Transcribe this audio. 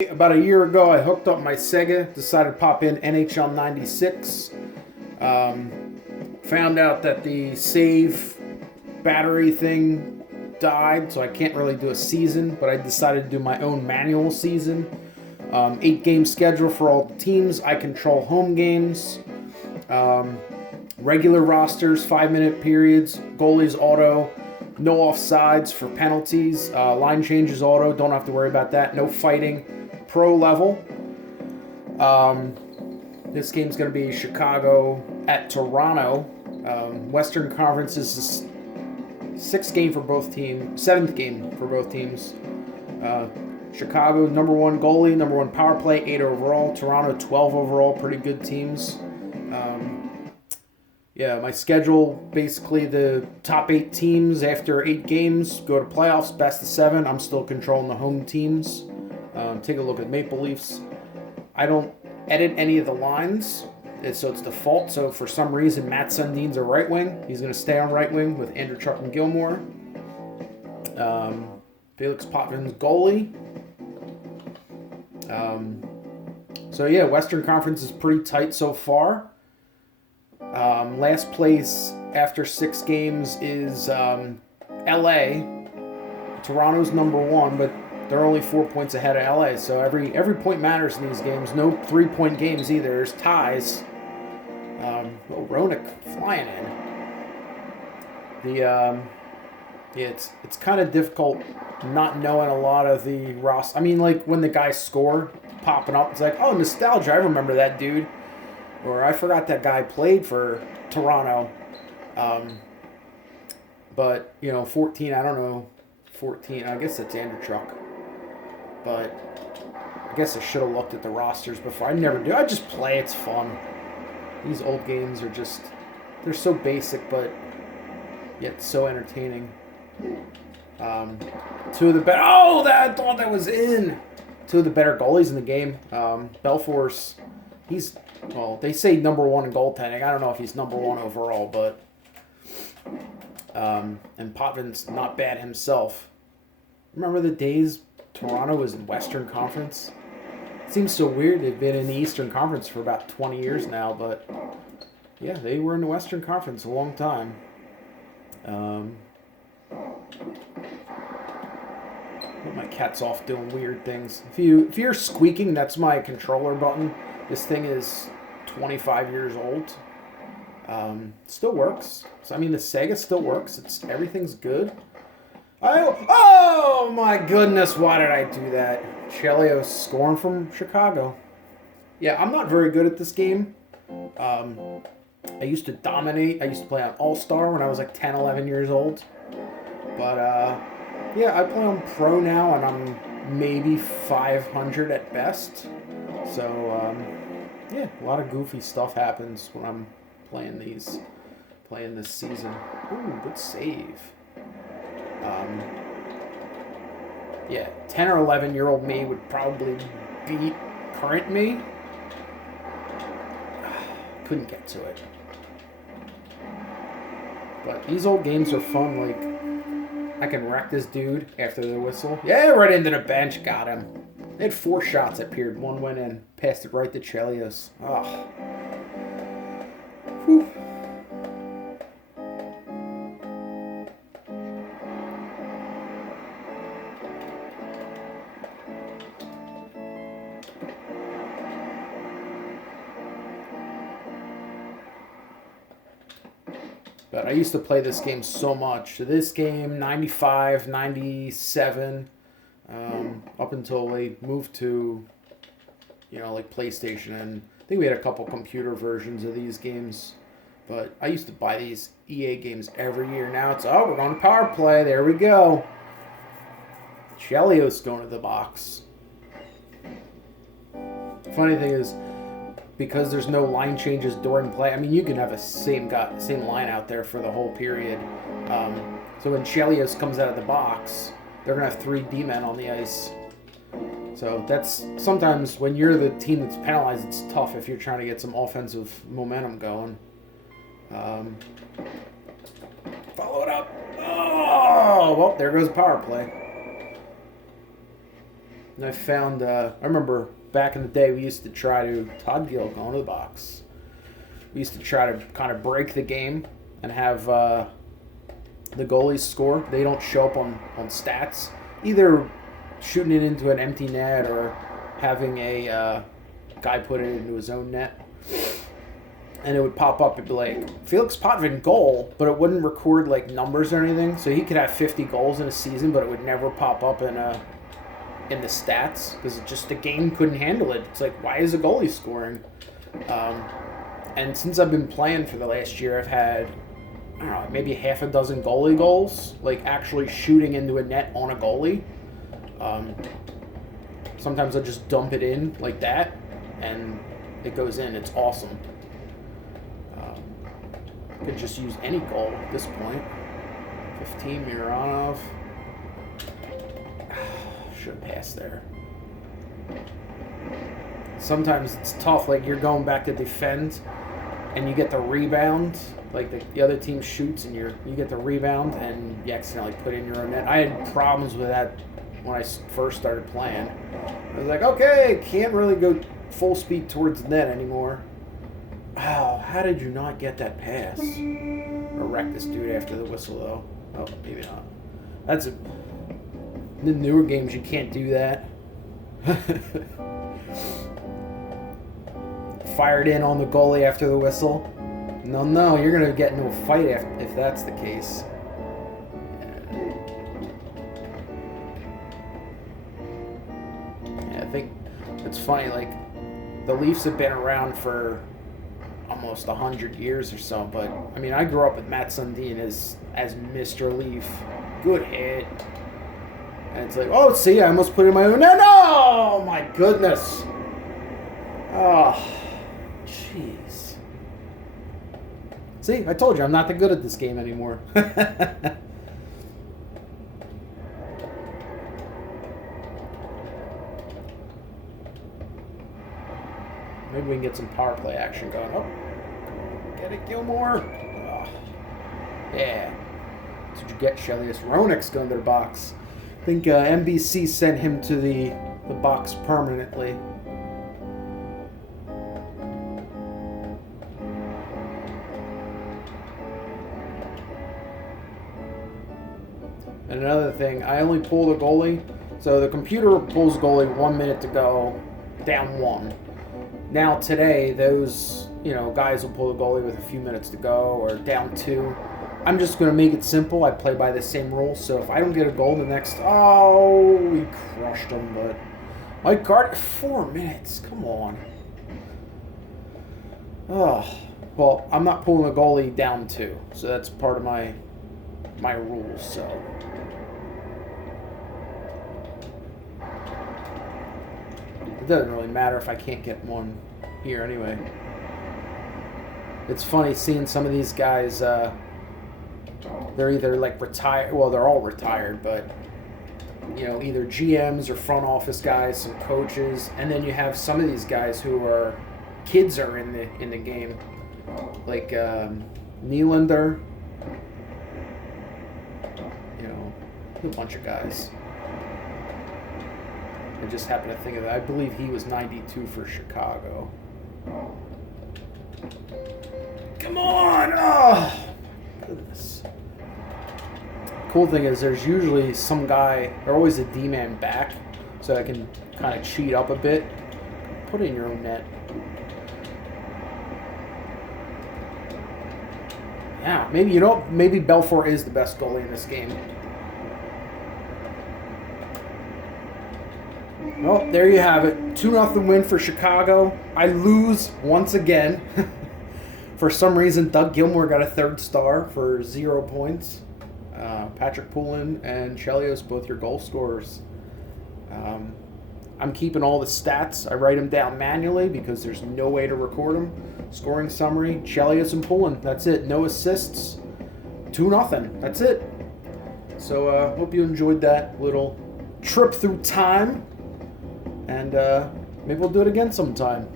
About a year ago, I hooked up my Sega, decided to pop in NHL 96. Found out that the save battery thing died, so I can't really do a season, but I decided to do my own manual season. 8-game schedule for all the teams. I control home games. Regular rosters, 5-minute periods, goalies auto, no offsides for penalties, line changes auto, don't have to worry about that, no fighting. Pro level. This game's going to be Chicago at Toronto. Western Conference is the 7th game for both teams. Chicago, number 1 goalie, number 1 power play, 8 overall. Toronto, 12 overall, pretty good teams. My schedule, basically the top 8 teams after 8 games go to playoffs, best of 7. I'm still controlling the home teams. Take a look at Maple Leafs. I don't edit any of the lines, so it's default. So for some reason, Matt Sundin's a right wing. He's going to stay on right wing with Andrew Chuck and Gilmore. Felix Potvin's goalie. Western Conference is pretty tight so far. Last place after 6 games is LA. Toronto's number 1, but they're only 4 points ahead of LA, so every point matters in these games. No 3-point games either. There's ties. Roenick flying in. It's kind of difficult not knowing a lot of the roster. I mean, like when the guys score, popping up, it's like, oh, nostalgia. I remember that dude, or I forgot that guy played for Toronto. But 14. I don't know. 14. I guess that's Andrew Truck. But I guess I should have looked at the rosters before. I never do. I just play. It's fun. These old games are just, they're so basic, but yet so entertaining. Two of the better. Oh, I thought that was in. Two of the better goalies in the game. Belfour's, they say number 1 in goaltending. I don't know if he's number 1 overall, but and Potvin's not bad himself. Remember the days Toronto was in Western Conference? It seems so weird. They've been in the Eastern Conference for about 20 years now, but yeah, they were in the Western Conference a long time. My cat's off doing weird things. If you're squeaking, that's my controller button. This thing is 25 years old. Still works. So the Sega still works. Everything's good. Oh my goodness, why did I do that? Chelios scoring from Chicago. Yeah, I'm not very good at this game. I used to dominate. I used to play on All-Star when I was like 10, 11 years old. But I play on Pro now, and I'm maybe 500 at best. So a lot of goofy stuff happens when I'm playing this season. Ooh, good save. 10 or 11-year-old me would probably beat current me. Couldn't get to it. But these old games are fun. Like, I can wreck this dude after the whistle. Yeah, right into the bench. Got him. They had 4 shots that appeared. 1 went in. Passed it right to Chelios. Oh. Whew. But I used to play this game so much. This game, 95, 97, up until they moved to, like PlayStation. And I think we had a couple computer versions of these games. But I used to buy these EA games every year. Now it's, we're going to power play. There we go. Chelios going to the box. Funny thing is, because there's no line changes during play, you can have a same line out there for the whole period. So when Chelios comes out of the box, they're going to have 3 D-men on the ice. So that's sometimes when you're the team that's penalized, it's tough if you're trying to get some offensive momentum going. Follow it up. Oh, well, there goes power play. And I found, I remember back in the day we used to try to, Todd Gill going to the box. We used to try to kind of break the game and have the goalies score. They don't show up on stats. Either shooting it into an empty net or having a guy put it into his own net. And it would pop up, it'd be like, Felix Potvin goal, but it wouldn't record like numbers or anything. So he could have 50 goals in a season, but it would never pop up in the stats because the game couldn't handle it. It's like, why is a goalie scoring? And since I've been playing for the last year, I've had, I don't know, maybe half a dozen goalie goals, like actually shooting into a net on a goalie. Sometimes I just dump it in like that, and it goes in. It's awesome. Could just use any goal at this point. 15, Mironov. Should have passed there. Sometimes it's tough, like you're going back to defend and you get the rebound, like the other team shoots and you get the rebound and you accidentally put in your own net. I had problems with that when I first started playing. I was like, okay, can't really go full speed towards the net anymore. Wow, how did you not get that pass? Or wreck this dude after the whistle, though. Oh, maybe not. In the newer games, you can't do that. Fired in on the goalie after the whistle. No, you're going to get into a fight if that's the case. Yeah, I think it's funny, like, the Leafs have been around for almost 100 years or so, but I mean, I grew up with Matt Sundin as Mr. Leaf. Good hit. And it's like, oh, see, I almost put in my own. No, my goodness. Oh, jeez. See, I told you, I'm not that good at this game anymore. Maybe we can get some power play action going. Oh, get it, Gilmore. Oh. Yeah. That's what you get, Chelios. Roenick's going to the box. I think NBC sent him to the box permanently. And another thing, I only pull the goalie. So the computer pulls goalie 1 minute to go, down 1. Now today, those guys will pull the goalie with a few minutes to go or down 2. I'm just going to make it simple. I play by the same rules. So if I don't get a goal the next... Oh, we crushed them, but... Mike Gard, 4 minutes. Come on. Oh, well, I'm not pulling the goalie down 2. So that's part of my rules, so... It doesn't really matter if I can't get one here anyway. It's funny seeing some of these guys, they're either like retired, well, they're all retired, but, either GMs or front office guys, some coaches, and then you have some of these guys who are, kids are in the game, like Nylander, a bunch of guys. I just happened to think of that. I believe he was 92 for Chicago. Come on! Oh, goodness. Cool thing is there's usually some guy, there's always a D-man back, so I can kind of cheat up a bit. Put it in your own net. Yeah, maybe Belfour is the best goalie in this game. Well, there you have it. 2-0 win for Chicago. I lose once again. For some reason, Doug Gilmour got a 3rd star for 0 points. Patrick Poulin and Chelios, both your goal scorers. I'm keeping all the stats. I write them down manually because there's no way to record them. Scoring summary, Chelios and Poulin. That's it. No assists. 2-0. That's it. So hope you enjoyed that little trip through time. And maybe we'll do it again sometime.